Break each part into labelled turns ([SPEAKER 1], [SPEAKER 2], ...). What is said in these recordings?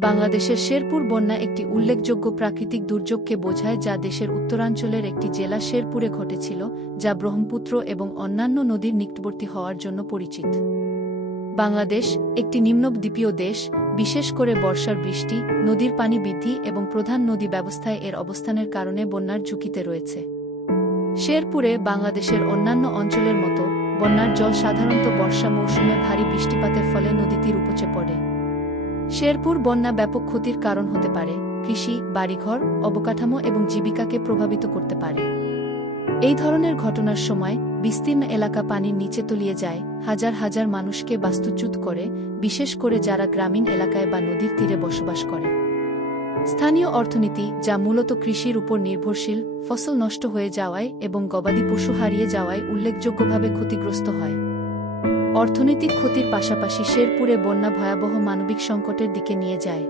[SPEAKER 1] বাংলাদেশের শেরপুর বন্যা একটি উল্লেখযোগ্য প্রাকৃতিক দুর্যোগকে বোঝায় যা দেশের উত্তরাঞ্চলের একটি জেলা শেরপুরে ঘটেছিল, যা ব্রহ্মপুত্র এবং অন্যান্য নদীর নিকটবর্তী হওয়ার জন্য পরিচিত। বাংলাদেশ, একটি নিম্নদ্বীপীয় দেশ, বিশেষ করে বর্ষার বৃষ্টি, নদীর পানি বৃদ্ধি এবং প্রধান নদী ব্যবস্থায় এর অবস্থানের কারণে বন্যার ঝুঁকিতে রয়েছে। শেরপুরে বাংলাদেশের অন্যান্য অঞ্চলের মতো, বন্যার জল সাধারণত বর্ষা মৌসুমে ভারী বৃষ্টিপাতের ফলে নদীটির উপচে পড়ে। শেরপুর বন্যা ব্যাপক ক্ষতির কারণ হতে পারে, কৃষি, বাড়িঘর, অবকাঠামো এবং জীবিকাকে প্রভাবিত করতে পারে। এই ধরনের ঘটনার সময় বিস্তীর্ণ এলাকা পানির নিচে তলিয়ে যায়, হাজার হাজার মানুষকে বাস্তুচ্যুত করে, বিশেষ করে যারা গ্রামীণ এলাকায় বা নদীর তীরে বসবাস করে। স্থানীয় অর্থনীতি, যা মূলত কৃষির উপর নির্ভরশীল, ফসল নষ্ট হয়ে যাওয়ায় এবং গবাদি পশু হারিয়ে যাওয়ায় উল্লেখযোগ্যভাবে ক্ষতিগ্রস্ত হয়। অর্থনৈতিক ক্ষতির পাশাপাশি শেরপুরে বন্যা ভয়াবহ মানবিক সংকটের দিকে নিয়ে যায়।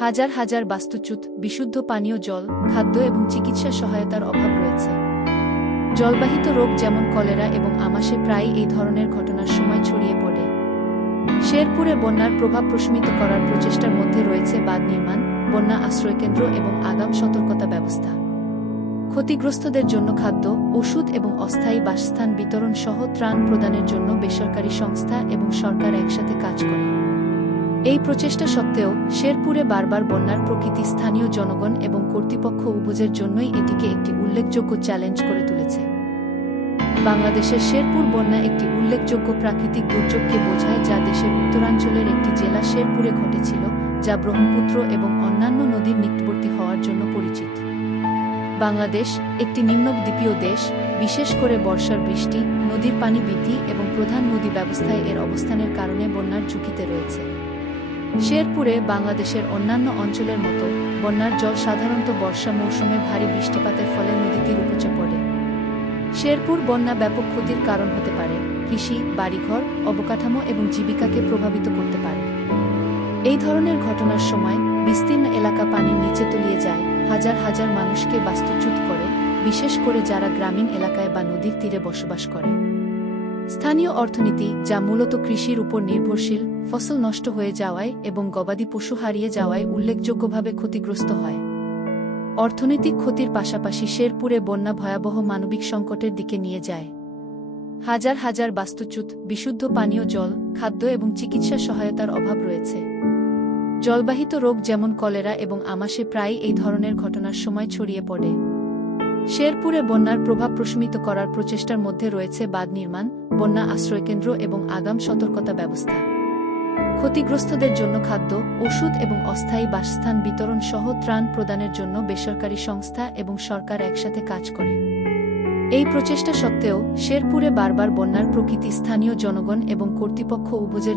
[SPEAKER 1] হাজার হাজার বাস্তুচ্যুত, বিশুদ্ধ পানীয় জল, খাদ্য এবং চিকিৎসা সহায়তার অভাব রয়েছে। জলবাহিত রোগ যেমন কলেরা এবং আমাশে প্রায়ই এই ধরনের ঘটনার সময় ছড়িয়ে পড়ে। শেরপুরে বন্যার প্রভাব প্রশমিত করার প্রচেষ্টার মধ্যে রয়েছে বাঁধ নির্মাণ, বন্যা আশ্রয়কেন্দ্র এবং আগাম সতর্কতা ব্যবস্থা। ক্ষতিগ্রস্তদের জন্য খাদ্য, ওষুধ এবং অস্থায়ী বাসস্থান বিতরণ সহ ত্রাণ প্রদানের জন্য বেসরকারি সংস্থা এবং সরকার একসাথে কাজ করে। এই প্রচেষ্টা সত্ত্বেও শেরপুরে বারবার বন্যার প্রকৃতি স্থানীয় জনগণ এবং কর্তৃপক্ষ উভয়ের জন্যই এটিকে একটি উল্লেখযোগ্য চ্যালেঞ্জ করে তুলেছে। বাংলাদেশের শেরপুর বন্যা একটি উল্লেখযোগ্য প্রাকৃতিক দুর্যোগকে বোঝায় যা দেশের উত্তরাঞ্চলের একটি জেলা শেরপুরে ঘটেছিল, যা ব্রহ্মপুত্র এবং অন্যান্য নদীর নিকটবর্তী হওয়ার জন্য পরিচিত। বাংলাদেশ একটি নিম্নদ্বীপীয় দেশ, বিশেষ করে বর্ষার বৃষ্টি, নদীর পানি বৃদ্ধি এবং প্রধান নদী ব্যবস্থায় এর অবস্থানের কারণে বন্যার ঝুঁকিতে রয়েছে। শেরপুরে বাংলাদেশের অন্যান্য অঞ্চলের মতো বন্যার জল সাধারণত বর্ষা মৌসুমে ভারী বৃষ্টিপাতের ফলে নদীটির উপচে পড়ে। শেরপুর বন্যা ব্যাপক ক্ষতির কারণ হতে পারে, কৃষি, বাড়িঘর, অবকাঠামো এবং জীবিকাকে প্রভাবিত করতে পারে। এই ধরনের ঘটনার সময় বিস্তীর্ণ এলাকা পানির নিচে তলিয়ে যায় হাজার হাজার মানুষকে বাস্তুচ্যুত করে, বিশেষ করে যারা গ্রামীণ এলাকায় বা নদীর তীরে বসবাস করে। স্থানীয় অর্থনীতি, যা মূলত কৃষির উপর নির্ভরশীল, ফসল নষ্ট হয়ে যাওয়ায় এবং গবাদি পশু হারিয়ে যাওয়ায় উল্লেখযোগ্যভাবে ক্ষতিগ্রস্ত হয়। অর্থনৈতিক ক্ষতির পাশাপাশি শেরপুরে বন্যা ভয়াবহ মানবিক সংকটের দিকে নিয়ে যায়। হাজার হাজার বাস্তুচ্যুত, বিশুদ্ধ পানীয় জল, খাদ্য এবং চিকিৎসা সহায়তার অভাব রয়েছে। জলবাহিত রোগ যেমন কলেরা এবং আমাশে প্রায়ই এই ধরনের ঘটনার সময় ছড়িয়ে পড়ে। শেরপুরে বন্যার প্রভাব প্রশমিত করার প্রচেষ্টার মধ্যে রয়েছে বাঁধ নির্মাণ, বন্যা আশ্রয়কেন্দ্র এবং আগাম সতর্কতা ব্যবস্থা। ক্ষতিগ্রস্তদের জন্য খাদ্য, ওষুধ এবং অস্থায়ী বাসস্থান বিতরণ সহ ত্রাণ প্রদানের জন্য বেসরকারি সংস্থা এবং সরকার একসাথে কাজ করে। এই প্রচেষ্টা সত্ত্বেও শেরপুরে বারবার বন্যার প্রকৃতি স্থানীয় জনগণ এবং কর্তৃপক্ষ উভয়ের